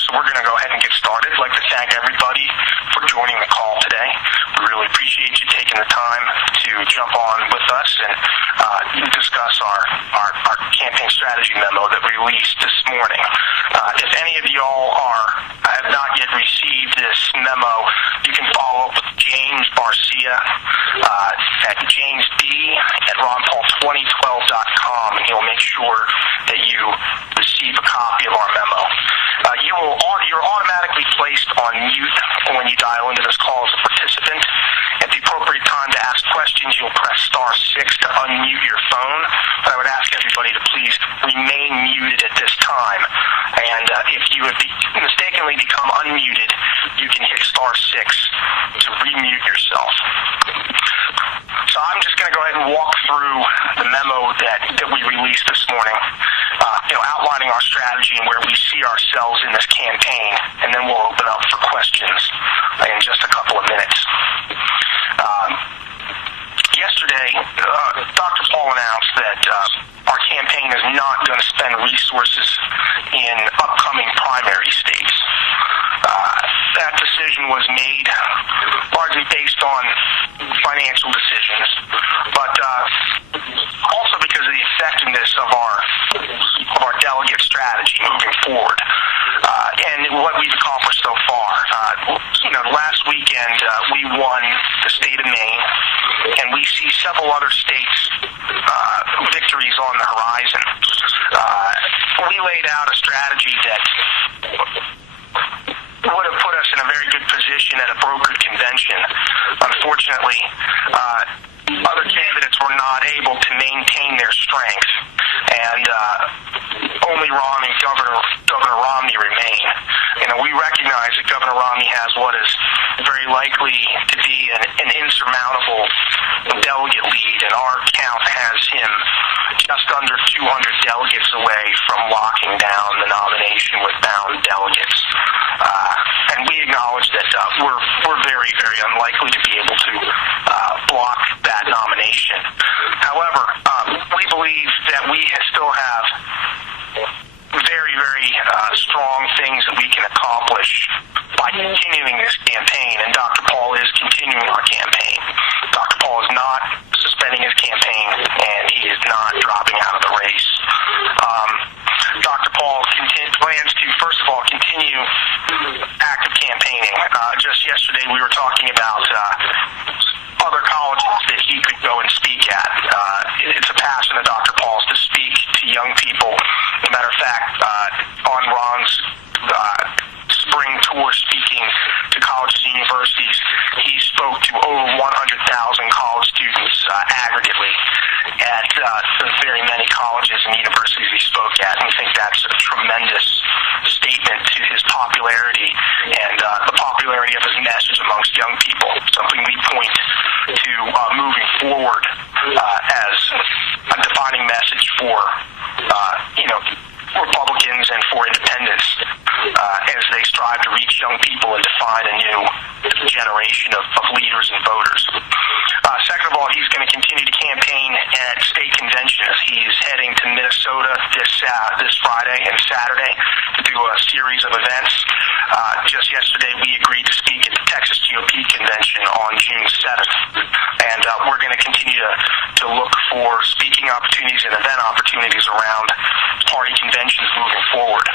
So we're going to go ahead and get started. I'd like to thank everybody for joining the call today. We really appreciate you taking the time to jump on with us and discuss our campaign strategy memo that we released this morning. If any of y'all have not yet received this memo, you can follow up with James Barcia at jamesb@ronpaul2012.com, and he'll make sure that you receive a copy of our memo. You're automatically placed on mute when you dial into this call as a participant. At the appropriate time to ask questions, you'll press *6 to unmute your phone. But I would ask everybody to please remain muted at this time. And if you have mistakenly become unmuted, you can hit *6 to remute yourself. So I'm just going to go ahead and walk through the memo that we released this morning, outlining our strategy and where we see ourselves in this campaign, and then we'll open up for questions in just a couple of minutes. Yesterday, Dr. Paul announced that our campaign is not going to spend resources in upcoming primary states. That decision was made largely based on financial decisions, but also because of the effectiveness of our delegate strategy moving forward, and what we've accomplished so far. Last weekend we won the state of Maine, and we see several other states' victories on the horizon. We laid out a strategy that would have put us in a very good position at a brokered convention. Unfortunately, other candidates were not able to maintain their strength, and only Ron and Governor Romney remain. We recognize that Governor Romney has what is very likely to be an insurmountable delegate lead, and our count has him just under 200 delegates away from locking down the nomination with bound delegates. And we acknowledge that we're very, very unlikely to be able to block that nomination. However, we believe that we still have very, very strong things that we can accomplish by continuing this campaign, and Dr. Paul is continuing our campaign. Dr. Paul is not suspending his campaign, and he is not dropping out of the race. Dr. Paul plans to, first of all, continue active campaigning. Just yesterday we were talking about other colleges that he could go and speak at. It's a passion of Dr. Paul's to speak to young people. As a matter of fact, on Ron's spring tour speaking to colleges and universities, he spoke to over 100,000 college students aggregately at the very many colleges and universities he spoke at. And we think that's a tremendous statement to his popularity and the popularity of his message amongst young people, something we point to moving forward as a defining message for Republicans and for independents as they strive to reach young people and define a new generation of leaders and voters. Second of all, he's going to continue to campaign at state conventions. He's heading to Minnesota this Friday and Saturday to do a series of events. Just yesterday, we agreed to speak at the Texas GOP convention on June 7th, and we're going to continue to look for speaking opportunities and event opportunities around party conventions moving forward.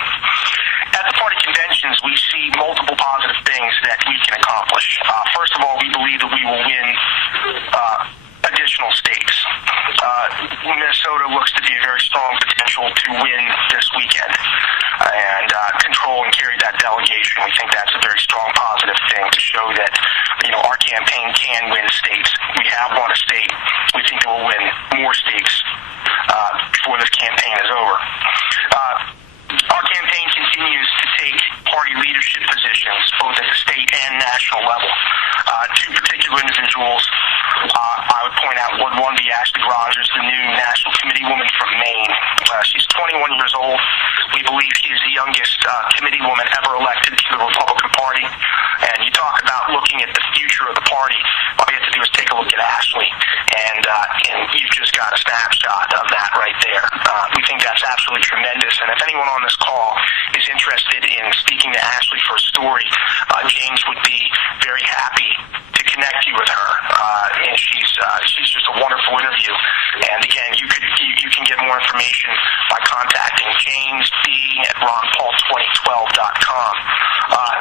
At the party conventions, we see multiple positive things that we can accomplish. First of all, we believe that we will win additional states. Minnesota looks to be a very strong potential to win this weekend and control and carry that delegation. We think that's a very strong positive thing to show that our campaign can win states. We have won a state. We think it will win more states before this campaign is over. Our campaign continues to take party leadership positions both at the state and national level. Two particular individuals I would point out would one be Ashley Rogers, the new national committee woman from Maine. She's 21 years old. We believe she is the youngest committee woman ever elected to the Republican Party. And you talk about looking at the future of the party, all you have to do is take a look at Ashley, and you've just got a snapshot of that right there. We think that's absolutely tremendous, and if anyone on this call is interested in speaking to Ashley for a story, James would be very happy to connect you with her. And she's just a wonderful interview. And again, you can get more information by contacting James B at ronpaul2012.com.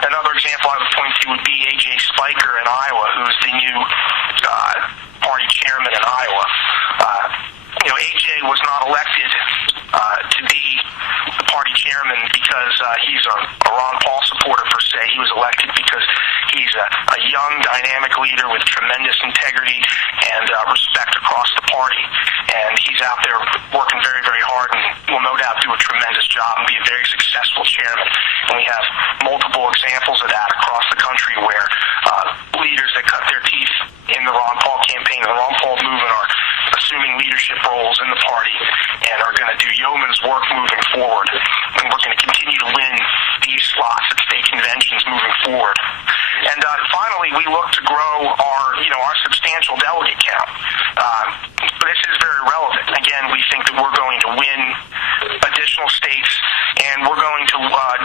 Another example I would point to would be A.J. Spiker in Iowa, who's the new party chairman in Iowa. A.J. was not elected to be the party chairman because he's a Ron Paul supporter per se. He was elected because he's a young, dynamic leader with tremendous integrity and respect across the party. And he's out there working very, very hard and will no doubt do a tremendous job and be a very successful chairman. And we have multiple examples of that across the country where leaders that cut their teeth in the Ron Paul campaign, the Ron Paul movement, are assuming leadership roles in the party and are going to do yeoman's work moving forward. And we're going to continue to win these slots at state conventions moving forward. And finally, we look to grow our substantial delegate count. This is very relevant. Again, we think that we're going to win additional states, and we're going to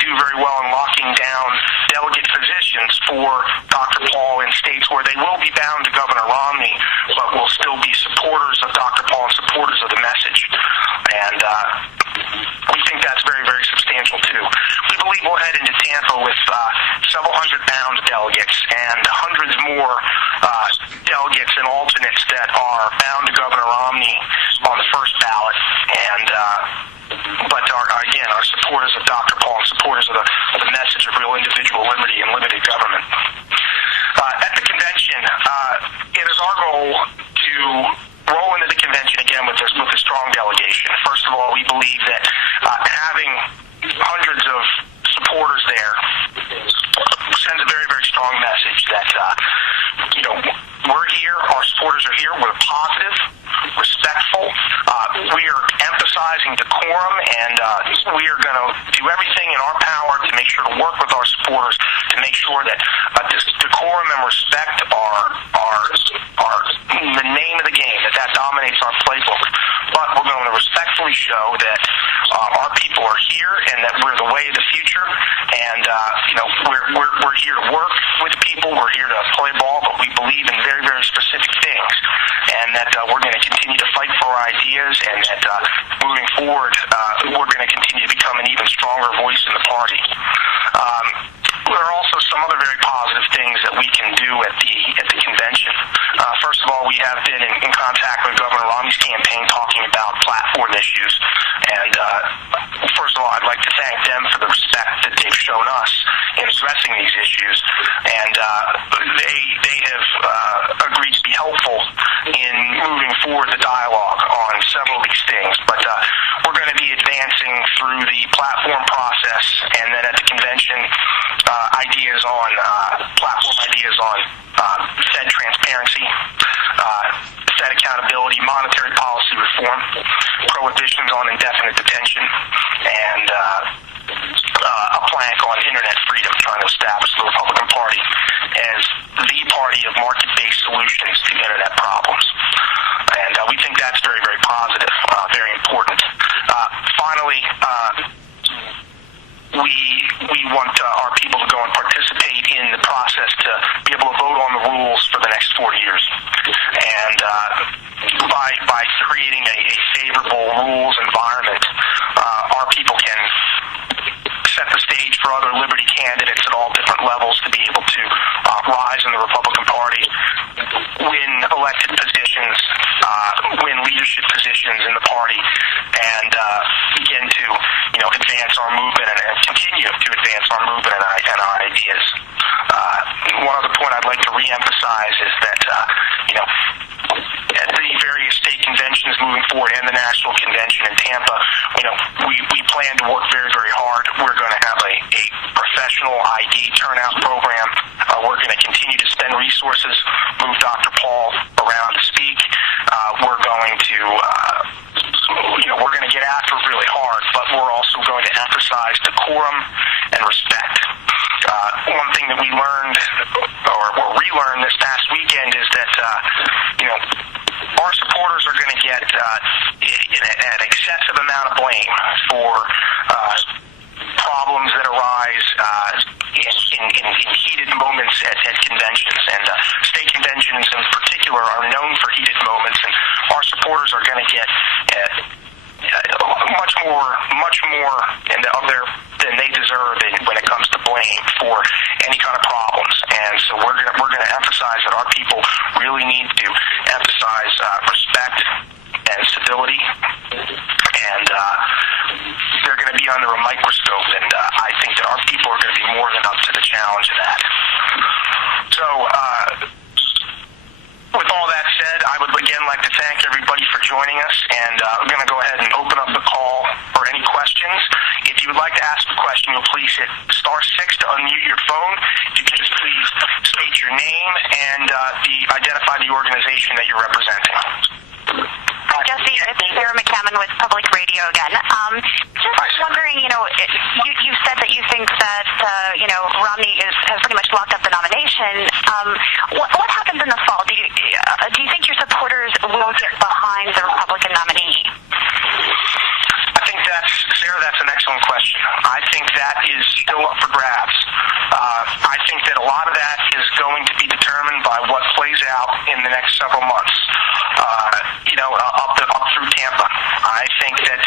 do very well in locking down delegate positions for Dr. Paul in states where they will be bound to Governor Romney, but will still be supporters of Dr. Paul and supporters of the message. And we think that's very, very substantial, too. We believe we'll head into Tampa with several hundred bound delegates and hundreds more delegates and alternates that are bound to Governor Romney on the first ballot, but are supporters of Dr. Paul and supporters of the message of real individual liberty and limited government. At the convention, it is our goal to roll into the convention again with a strong delegation. First of all, we believe that having hundreds of supporters there sends a very, very strong message that we're here, our supporters are here, we're positive, respectful, we are emphasizing decorum, and we are going to do everything in our power to make sure to work with our supporters to make sure that this decorum and respect are the name of the game, that dominates our playbook. But we're going to respectfully show that our people are here and that we're the way of the future, and we're here to work with people, we're here to play ball, but we believe in very, very specific things, and that we're going to continue to fight for our ideas, and that moving forward, we're going to continue to become an even stronger voice in the party. There are also some other very positive things that we can do at the convention. First of all, we have been in contact with Governor Romney's campaign talking about platform issues. And first of all, I'd like to thank them for the respect that they've shown us in addressing these issues. And they have agreed to be helpful in moving forward the dialogue on several of these things. But we're going to be advancing through the platform process, and then at the convention, platform ideas on Fed transparency, Fed accountability, monetary policy reform, prohibitions on indefinite detention, and a plank on internet freedom, trying to establish the Republican Party as the party of market-based solutions to internet problems. And we think that's very, very positive, very important. Finally, we want our people to go and participate in the process to be able to vote on the rules for the next 4 years. And by creating a favorable rules environment, our people can set the stage for other liberty candidates at all different levels to be able to rise in the Republican Party, win elected positions, win leadership positions in the party, and begin to advance our movement and continue to advance our movement and our ideas. One other point I'd like to reemphasize is that at the various state conventions moving forward and the national convention in Tampa, we plan to work very, very hard. We're going to have a professional ID turnout program. We're going to continue to spend resources, move Dr. Paul around to speak. We're going to we're going to get after it really hard, but we're also going to emphasize decorum and respect. One thing that we learned or relearned this past weekend is that our supporters are going to get an excessive amount of blame for problems that arise in heated moments at conventions. And state conventions in particular are known for heated moments, and our supporters are going to get much more than they deserve when it comes to blame for any kind of problems. And so we're gonna emphasize that our people really need to emphasize respect and civility, and they're going to be under a microscope, and I think that our people are going to be more than up to the challenge of that. So with all that said, I would again like to thank everybody for joining us, and I'm going to go ahead and open up the call for any questions. If you would like to ask a question, you'll please hit *6 to unmute your phone. You can just please state your name and identify the organization that you're representing. Hi, Jesse. It's Sarah McCammon with Public Radio again. Just wondering, you said that you think that, Romney has pretty much locked up the nomination. What happens in the fall? Do you think your supporters will get behind the Republican nominee? I think that's an excellent question. I think that is still up for grabs. I think that a lot of that is going to be determined by what plays out in the next several months. Up through Tampa. I think that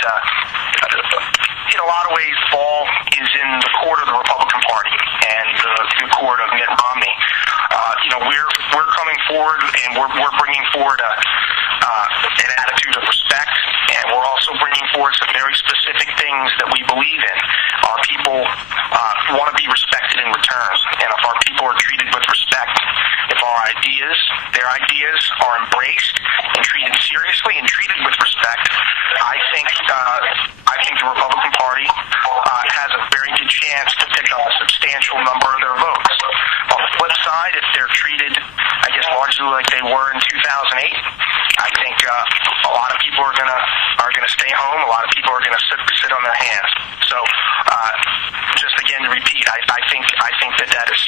in a lot of ways, the ball is in the court of the Republican Party and the court of Mitt Romney. We're coming forward and we're bringing forward an attitude of respect, and we're also bringing forward some very specific things that we believe in. Our people want to be respected in return, and if our people are treated with respect, if their ideas are embraced and treated seriously and treated with respect, I think the Republican Party has a very good chance to pick up a substantial number of their votes. On the flip side, if they're treated, I guess, largely like they were in 2008, I think a lot of people are gonna stay home. A lot of people are gonna sit on their hands. So, just again to repeat, I think that is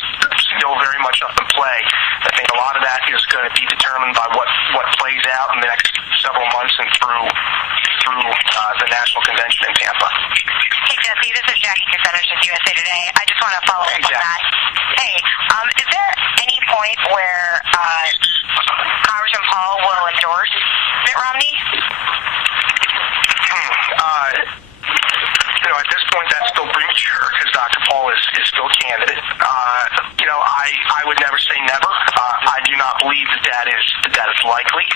still very much up in play. I think a lot of that is going to be determined by what plays out in the next several months and through the national convention in Tampa. Hey, Jesse, this is Jackie Cassanders with USA Today. I just want to follow up on that. Hey, is there any point where Congressman Paul will endorse Mitt Romney? At this point, that's still premature because Dr. Paul is still a candidate. I would never say never. I do not believe that is likely.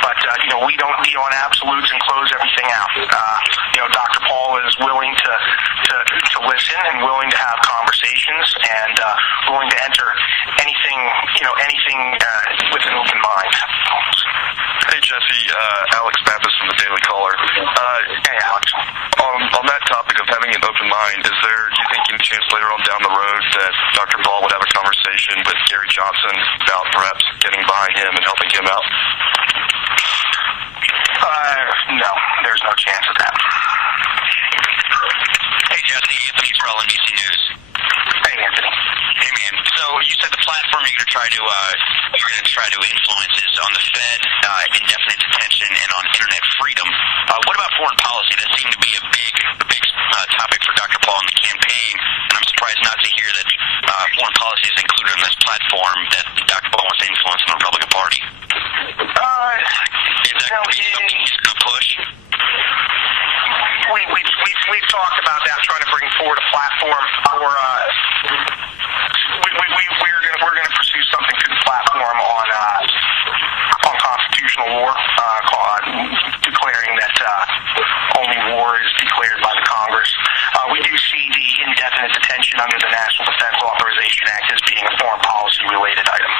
But we don't deal in absolutes and close everything out. Dr. Paul is willing to listen and willing to have conversations and willing to enter anything with an open mind. Hey, Jesse, Alex Mathis from the Daily Caller. Hey, Alex. On that topic of having an open mind, do you think any chance later on down the road that Dr. Paul would have a conversation with Gary Johnson about perhaps getting behind him and helping him out? No, there's no chance of that. Hey, Jesse, Anthony Terrell, NBC News. Hey, Anthony. Hey, man. So you said the platform you're going to try to influence is on the Fed, indefinite detention, and on internet freedom. What about foreign policy? That seemed to be a big topic for Dr. Paul in the campaign, and I'm surprised not to hear that foreign policy is included on this platform that Dr. Paul wants to influence in the Republican Party. Is that going to be something he's going to push? We've talked about that, trying to bring forward a platform for. We're going to pursue something through the platform on constitutional war, declaring that only war is declared by the Congress. We do see the indefinite detention under the National Defense Authorization Act as being a foreign policy related item.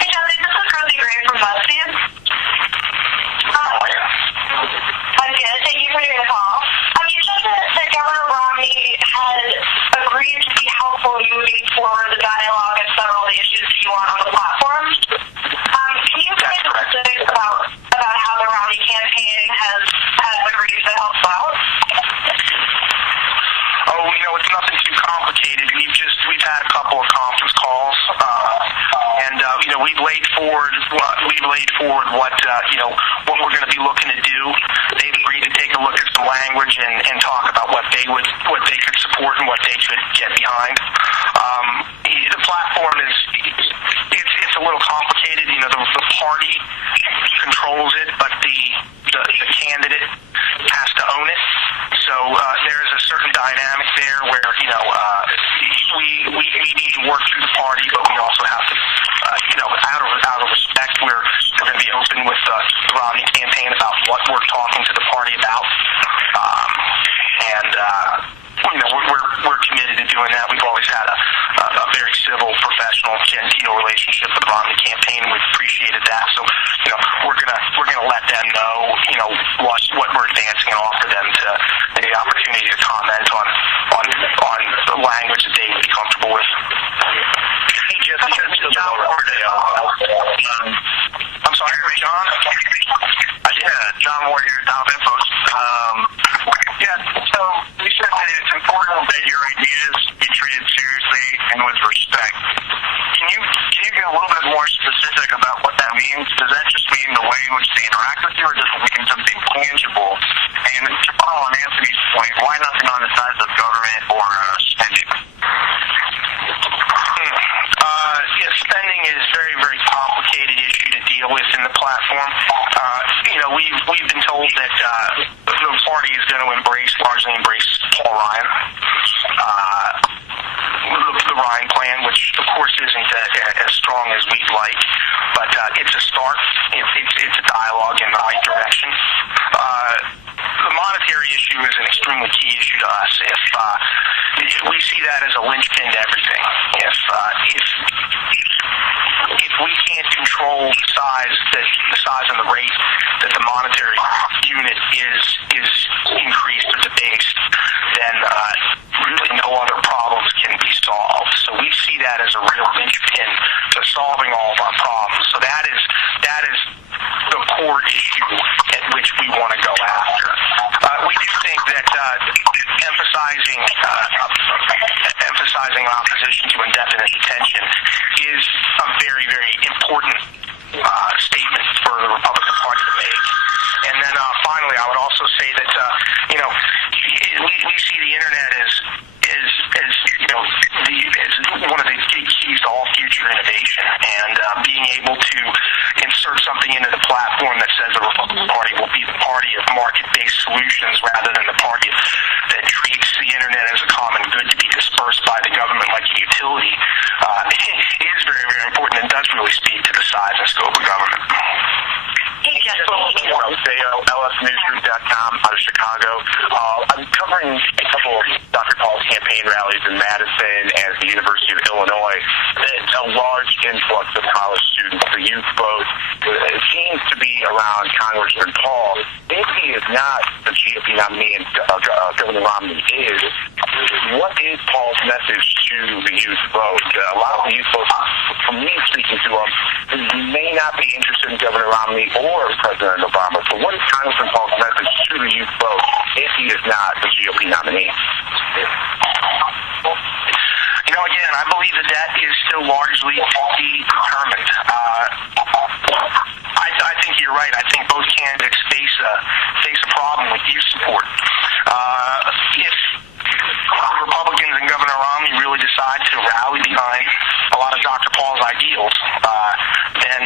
Hey, Jesse, this is Carly Gray from BuzzFeed. I'm good. Thank you for doing the call. You said that Governor Romney has agreed to be helpful moving forward the dialogue and several of the issues that you want on the platform. Can you explain the specifics about how the Romney campaign has agreed to help out? Oh, it's nothing too complicated. We've had a couple of conference calls, and we've laid forward what we're going to be looking to do. They've agreed to take a look at some language and talk about what what they could support and what they could get behind. The platform it's a little complicated. You know, the party controls it, but the candidate has to own it. So there's a certain dynamic there where, you know, we need to work through the party, but we also have to, you know, out of respect, we're going to be open with the Romney campaign about what we're talking to the party about. You know, we're committed to doing that. We've always had a very civil, professional, genteel relationship with the Romney campaign, and we've appreciated that. So, you know, we're gonna let them know, you know, what we're advancing and offer them the opportunity to comment on the language that they would be comfortable with. Hey, Jesse, John Wardale. I'm sorry, John? Yeah, John Ward here, Down Infos. Yeah, so you said that it's important that your ideas be treated seriously and with respect. Can you get a little bit more specific about what that means? Does that just mean the way in which they interact with you, or does it mean something tangible? And to follow on Anthony's point, why nothing on the sides of government or spending? Spending is a very, very complicated issue to deal with in the platform. You know, we've been told that the party is going to largely embrace Paul Ryan, the Ryan plan, which of course isn't as strong as we'd like, but it's a start. It's a dialogue in the right direction. The monetary issue is an extremely key issue to us. If we see that as a linchpin to everything. If we can't control the size and the rate that the monetary unit is increased or debased, then really no other problems can be solved. So we see that as a real linchpin to solving all of our problems. So that is the core issue at which we want to go after. We do think that emphasizing opposition to indefinite detention is a very, very important statement for the Republican Party to make. And then finally, I would also say that you know, we see the internet as you know, as one of the big keys to all future innovation, and being able to insert something into the platform that says the Republican Party will be the party of market-based solutions rather than the party that treats the internet as a common good to be dispersed by the government like a utility is very, very important and does really speak to the size and scope of government. Hey, Jesse. LSNewsGroup.com out of Chicago. I'm covering a couple of Dr. Paul's campaign rallies in Madison and the University of Illinois. It's a large influx of college students. The youth vote seems to be around Congressman Paul. If he is not the GOP nominee and Governor Romney is, what is Paul's message to the youth vote? A lot of the youth vote, from me speaking to them, may not be interested in Governor Romney or President Obama. So what is Congressman Paul's message to the youth vote if he is not the GOP nominee? You know, again, I believe that is still largely to be determined. I think you're right. I think both candidates face a problem with youth support. If Republicans and Governor Romney really decide to rally behind a lot of Dr. Paul's ideals, then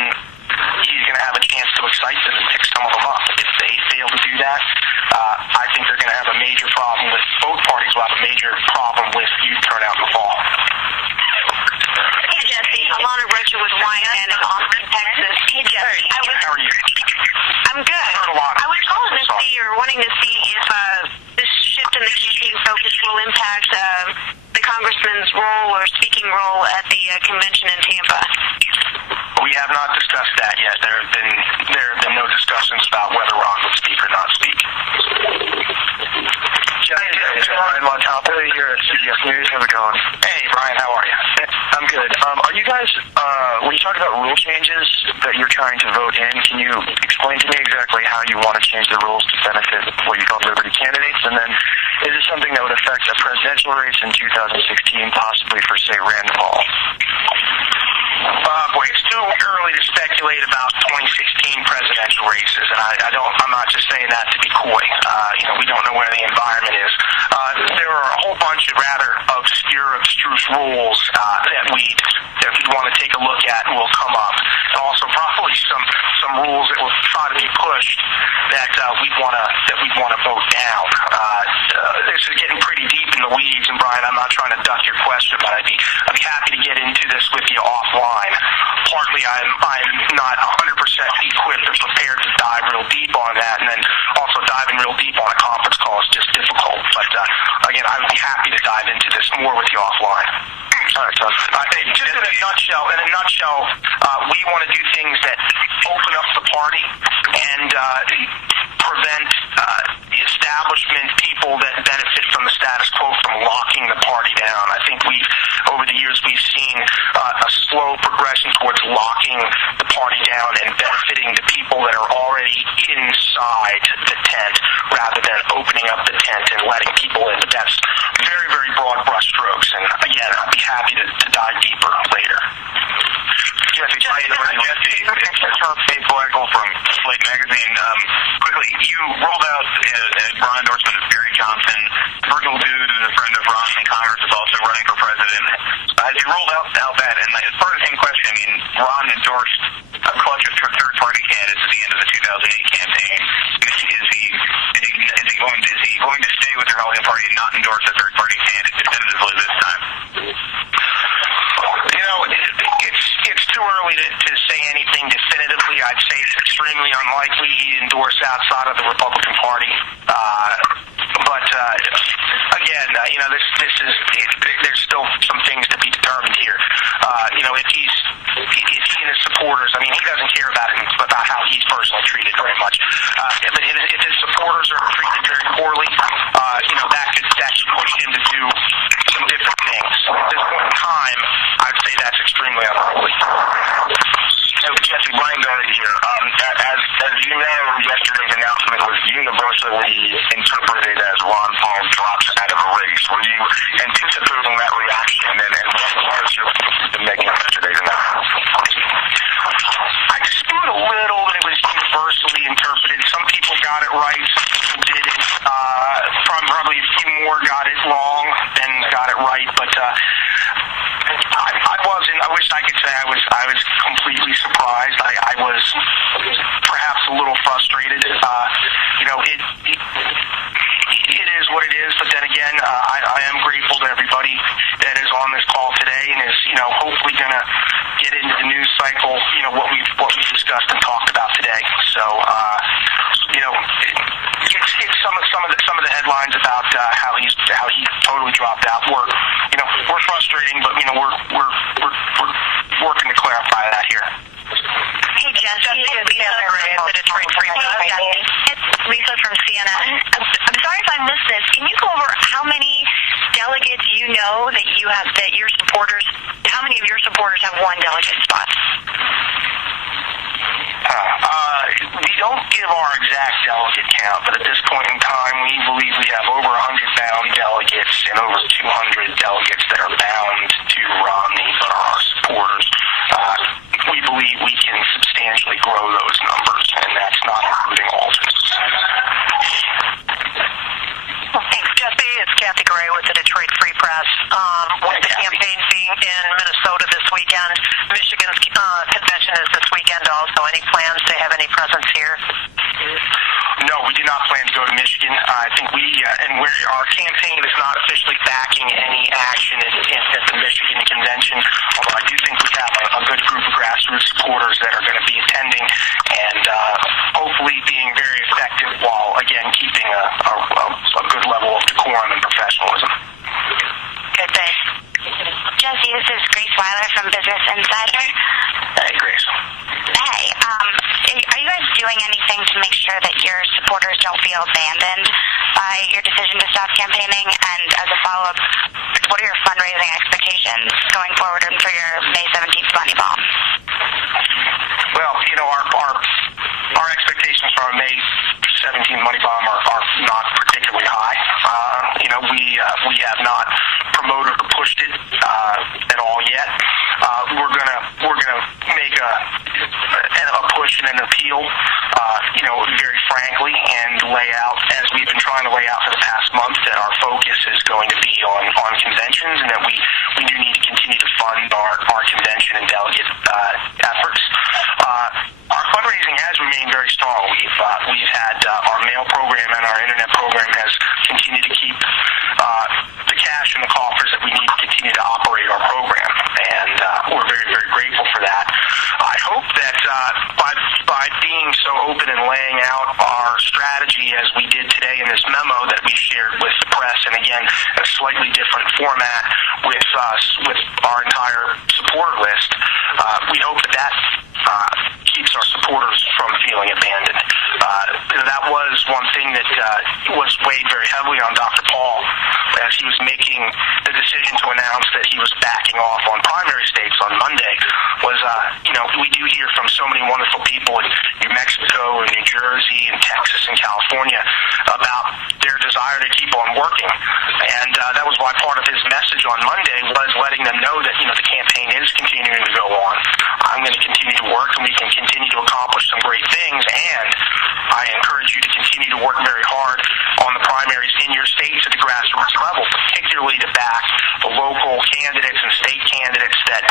he's going to have a chance to excite them and pick some of them up. If they fail to do that, I think they're going to have a major problem with, both parties will have a major problem with youth turnout in the fall. Hey, Jesse. Alana Rocha with YN in Austin, Texas. Hey, Jesse. How are you? I'm good. I was calling to see, or wanting to see if this shift in the campaign focus will impact the congressman's role or speaking role at the convention in Tampa. We have not discussed that yet. There have been no discussions about whether Ron would speak or not speak. Brian Montopoli here at CBS News. How's it going? Hey, Brian, how are you? I'm good. Are you guys, when you talk about rule changes that you're trying to vote in, can you explain to me exactly how you want to change the rules to benefit what you call liberty candidates? And then is it something that would affect a presidential race in 2016, possibly for, say, Rand Paul? Boy, it's too early to speculate about 2016 presidential races, and I'm not just saying that to be coy. We don't know where the environment is. There are a whole bunch of rather obscure, abstruse rules that we want to take a look at and will come up. And also probably some rules that will try to be pushed that we'd want to vote down. This is getting pretty deep in the weeds, and Brian, I'm not trying to duck your question, but I'd be happy to get into this with you offline. Partly, I'm not 100% equipped or prepared to dive real deep on that, and then also diving real deep on a conference call is just difficult. But again, I would be happy to dive into this more with you offline. All right, Tom. Just in a nutshell, we want to do things that open up the party and prevent establishment people that benefit from the status quo from locking the party down. I think over the years, we've seen a slow progression towards locking the party down and benefiting the people that are already inside the tent rather than opening up the tent and letting people in. But that's very, very broad brushstrokes. And again, I'd be happy to dive deeper later. Jesse, baseball article from Slate Magazine. Quickly, you rolled out a Ron endorsement of Gary Johnson. Virgil Dude, who's a friend of Ron in Congress, is also running for president. As you rolled out that, and as part of the same question, Ron endorsed a clutch of third-party candidates at the end of the 2008 campaign. Is he going to stay with the Republican Party and not endorse a third-party candidate definitively this time? It's too early to say anything definitively. I'd say it's extremely unlikely he'd endorse outside of the Republican Party. But again, there's still some things to be determined here. If he and his supporters, he doesn't care about how he's personally treated very much. But if his supporters are treated very poorly, that could push him to do some different things. At this point in time, I'd say that's extremely unlikely. Jesse, Brian Benton here. As you know, yesterday's announcement was universally interpreted as Ron Paul drops out of a race. Were you anticipating that reaction, and what was your point in making yesterday's announcement? I dispute a little that it was universally interpreted. Some people got it right, some people didn't. Probably a few more got it wrong than got it right, but I wasn't. I wish I could say I was completely surprised. I was perhaps a little frustrated. It is what it is. But then again, I am grateful to everybody that is on this call today and is hopefully going to get into the news cycle. What we've discussed and talked about today. So it's some of the headlines about how he totally dropped out were frustrating, but we're working to clarify that here. Hey, Jesse, it's Lisa from CNN. I'm sorry if I missed this. Can you go over how many delegates you know that you have, that your supporters, how many of your supporters have one delegate spot? We don't give our exact delegate count, but at this point in time, we believe we have over 100 bound delegates and over 200 delegates that are bound to Romney for our supporters. We believe we can substantially grow those numbers, and that's not including alternates. Thanks, Jesse. It's Kathy Gray with the Detroit Free Press. With the campaign being in Minnesota this weekend, Michigan's convention is this weekend also. Any plans to have any presence here? No, we do not plan to go to Michigan. I think our campaign is not officially backing any action at the Michigan convention, although I do think we have a good group of grassroots supporters that are going to be attending and hopefully being very effective while, again, keeping a good level of decorum and professionalism. Okay, thanks. Jesse, this is Grace Weiler from Business Insider. Hey, Grace. Hey, are you guys doing anything to make sure that your supporters don't feel abandoned by your decision to stop campaigning? And as a follow-up, what are your fundraising expectations going forward and for your May 17th money bomb? Well, our expectations for our May 17th money bomb are not particularly high. We have not promoted or pushed it at all yet. We're convention and appeal, very frankly, and lay out, as we've been trying to lay out for the past month, that our focus is going to be on conventions, and that we do need to continue to fund our convention and delegate efforts. Our fundraising has remained very strong. We've had our mail program and our internet program has continued to keep the cash in the coffers that we need to continue to operate our program, and we're very, very grateful for that. I hope that by being so open and laying out our strategy as we did today in this memo that we shared with the press, and again, a slightly different format with our entire supporter list, we hope that keeps our supporters from feeling abandoned. That was one thing that was weighed very heavily on Dr. Paul as he was making the decision to announce that he was backing off on primary states on Monday. We do hear from so many wonderful people in New Mexico and New Jersey and Texas and California about their desire to keep on working. And that was why part of his message on Monday was letting them know that, the campaign is continuing to go on. I'm going to continue to work, and we can continue to accomplish some great things. And I encourage you to continue to work very hard on the primaries in your states at the grassroots level, particularly to back the local candidates and state candidates that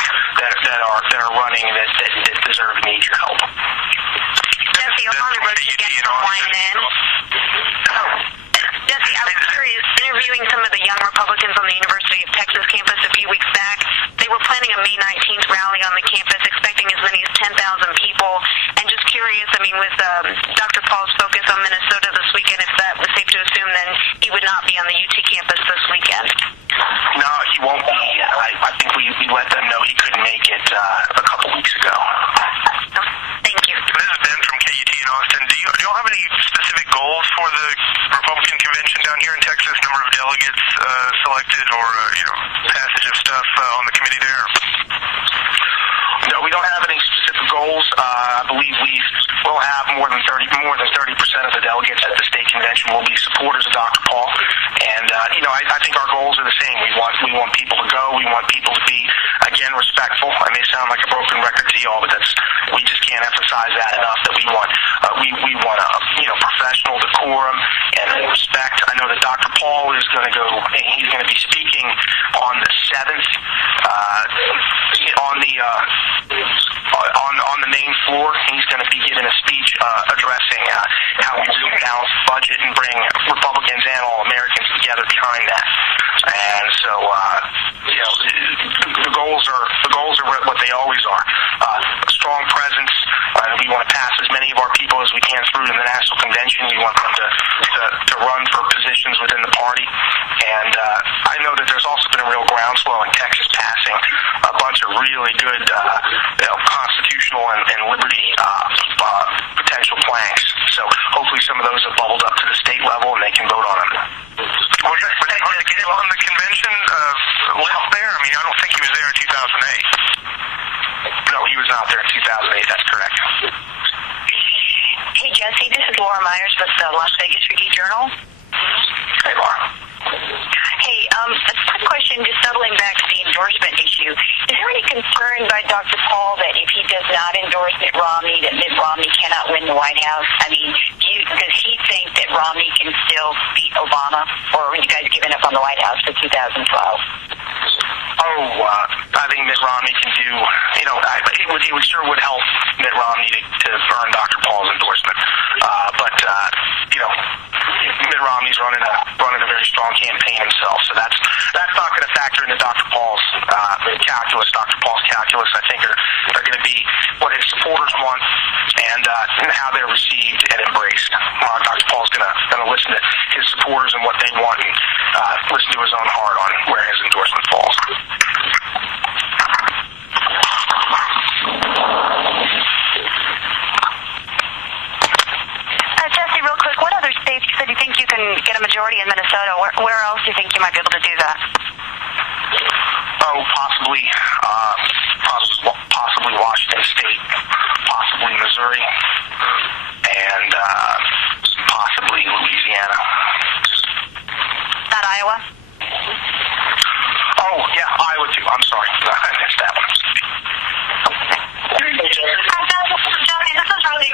are running that deserve and need your help. Jesse, on the road against the wine men. Jesse, I was curious, interviewing some of the young Republicans on the University of Texas campus a few weeks back, they were planning a May 19th rally on the campus, expecting as many as 10,000 people. And just curious, with Dr. Paul's focus on Minnesota this weekend, if that was safe to assume, then he would not be on the UT campus this weekend. No, he won't be. I think we let them know he couldn't make it a couple weeks ago. Thank you. This is Ben from KUT in Austin. Do you all have any specific goals for the Republican convention down here in Texas? Number of delegates selected, or passage of stuff on the committee there? No, we don't have any specific goals. I believe we will have more than 30% of the delegates at the state convention will be supporters of Dr. Paul. And I think our goals are the same. We want people to go. We want people to be, again, respectful. I may sound like a broken record to you all, but we just can't emphasize that enough. That we want professional decorum and respect. I know that Dr. Paul is going to go. He's going to be speaking on the 7th on the main floor. He's going to be giving a speech addressing how we really balance the budget and bring Republicans and all Americans together behind that. And so, the goals are what they always are. A strong presence. We want to pass as many of our people as we can through to the national convention. We want them to run for positions within the party. And I know that there's also been a real groundswell in Texas passing a bunch of really good constitutional and liberty potential planks. So hopefully some of those have bubbled up to the state level and they can vote on them. Was it hard to get him on the convention list there? I don't think he was there in 2008. No, he was not there in 2008. That's correct. Hey, Jesse, this is Laura Myers with the Las Vegas Review Journal. Hey, Laura. Hey, a quick question, just doubling back to the endorsement issue. Is there any concern by Dr. Paul that if he does not endorse Mitt Romney, that Mitt Romney cannot win the White House? Does he think that Romney can still beat Obama, or are you guys giving up on the White House for 2012? I think Mitt Romney can do, it sure would help Mitt Romney to earn Dr. Paul's endorsement. But Mitt Romney's running a very strong campaign himself, so that's not going to factor into Dr. Paul's calculus. Dr. Paul's calculus, I think, are going to be what his supporters want and how they're received and embraced. Dr. Paul's going to listen to his supporters and what they want and listen to his own heart on where his endorsement falls. Jesse, real quick, what other states you said you think you can get a majority in Minnesota? Where else do you think you might be able to do that? Possibly Washington State, possibly Missouri, and possibly Louisiana. Not Iowa? Oh, yeah, Iowa too. I'm sorry. I missed that one. Jesse, this is really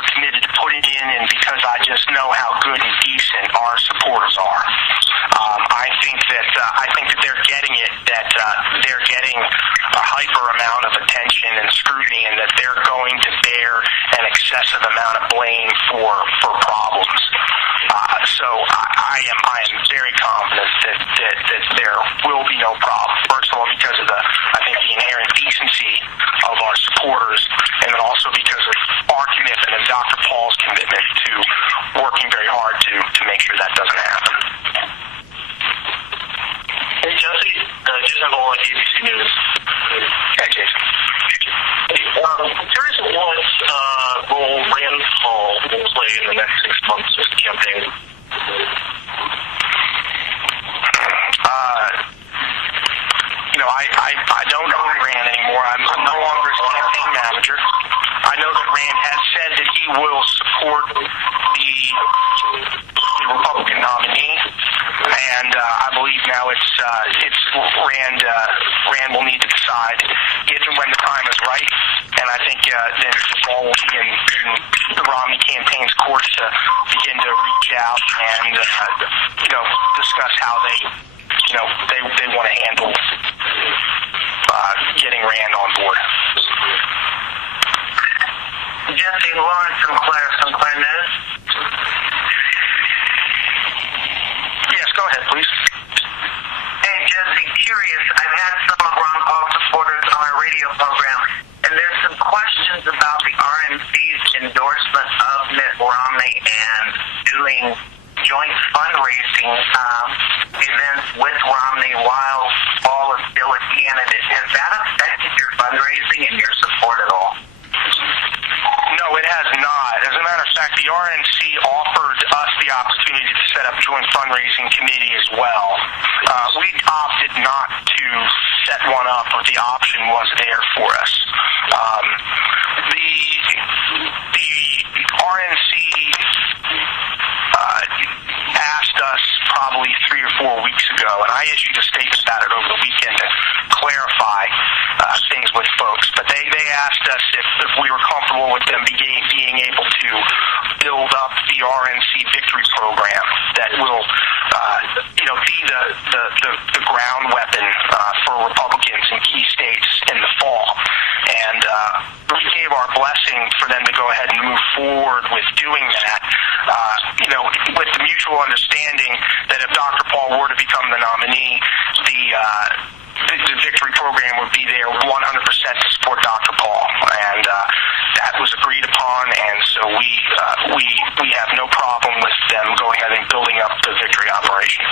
we're committed to putting in, and because I just know how good and decent our supporters are. I think that they're getting it, that they're getting a hyper amount of attention and scrutiny, and that they're going to bear an excessive amount of blame for problems. So I am very confident that there will be no problem. First of all, because of the inherent decency of our supporters, and then also because of our commitment and Dr. Paul's commitment to working very hard to make sure that doesn't happen. Hey, Jesse. Jason Ball at ABC News. Hey, Jason. I'm curious what role Rand Paul will play in the next 6 months of the campaign. I don't know Rand anymore. I'm no longer his campaign manager. I know that Rand has said that he will support the Republican nominee, and I believe now it's Rand. Rand will need to decide if and when the time is right, and I think then the ball will be in the Romney campaign's court to begin to reach out and discuss how they want to handle getting Rand on board. Jesse, Lawrence Sinclair News. Yes, go ahead, please. Hey, Jesse, curious. I've had some of Ron Paul supporters on our radio program, and there's some questions about the RNC's endorsement of Mitt Romney and doing joint fundraising events with Romney while Paul is still a candidate. Has that affected your fundraising and your support at all? No, it has not. As a matter of fact, the RNC offered us the opportunity to set up a joint fundraising committee as well. We opted not to set one up, but the option was there for us. The RNC asked us probably 3 or 4 weeks ago, and I issued a statement about it over the weekend to clarify things with folks. But they asked us if we were comfortable with them being able to build up the RNC victory program that will be the ground weapon for Republicans in key states in the fall. And we gave our blessing for them to go ahead and move forward with doing that, with the mutual understanding that if Dr. Paul were to become the nominee, the victory program would be there 100% to support Dr. Paul, and that was agreed upon, and so we have no problem with them going ahead and building up the victory operation.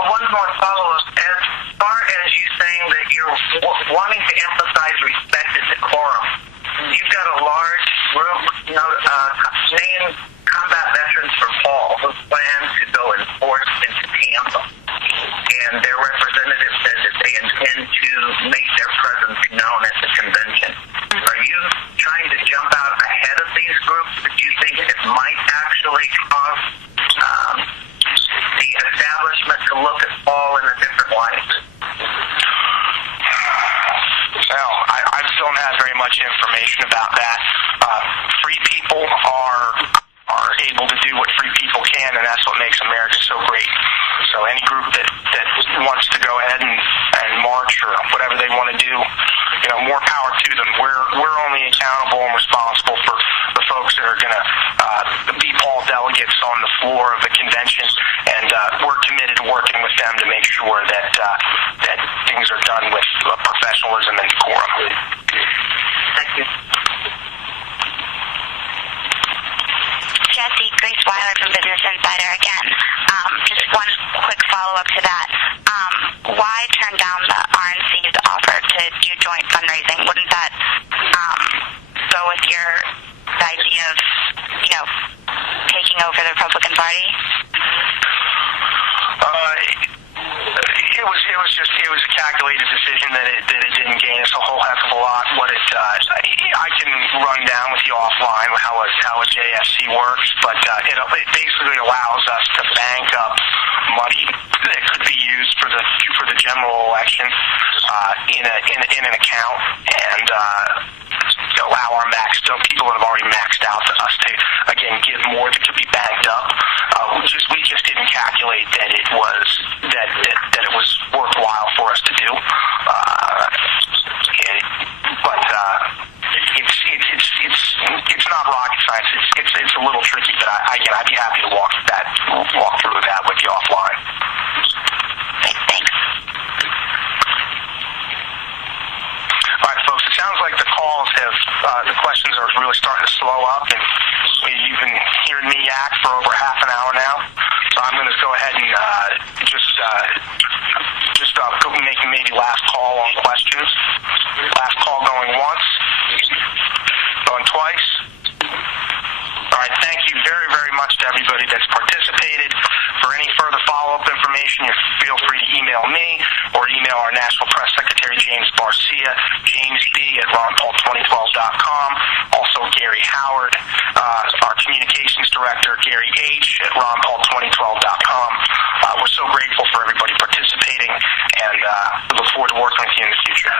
One more follow-up. As far as you saying that you're wanting to emphasize respect and decorum, you've got a large group named Combat Veterans for Paul who plan to go and force into Tampa. And their representative said that they intend to make their presence known at the convention. Are you trying to jump out ahead of these groups that you think it might actually cause the establishment to look at Paul in a different light? Well, I don't have very much information about that. Free people are able to do what free people can, and that's what makes America so great. So any group that wants to go ahead and march or whatever they want to do, more power to them. We're only accountable and responsible for the folks that are going to be Paul delegates on the floor of the convention, and we're committed to working with them to make sure that things are done with professionalism and decorum. Thank you. Jesse, Grace Weiler from Business Insider again. Just one quick follow-up to that. Why turn down the RNC's offer to do joint fundraising? Wouldn't that go with your idea of, taking over the Republican Party? It was a calculated decision that it didn't gain us a whole heck of a lot. I can run down with you offline how a JFC works, but it basically allows us to bank up money that could be used for the general election in an account, and allow our people that have already maxed out to us to, again, give more that could be banked up. We just didn't calculate that it was that it was worthwhile for us to do. It's not rocket science. It's a little tricky, but I'd be happy to walk through that with you offline. Thanks. All right, folks. It sounds like the calls the questions are really starting to slow up, and you've been hearing me yak for over half an hour now. So I'm going to go ahead and just make maybe last call on questions. Last call going once, going twice. All right, thank you very, very much to everybody that's participated. For any further follow-up information, you feel free to email me or email our National Press Secretary, James Barcia, jamesb@ronpaul2012.com. Also, Gary Howard, our Communications Director, Gary H. at ronpaul2012.com. We're so grateful for everybody participating, and we look forward to working with you in the future.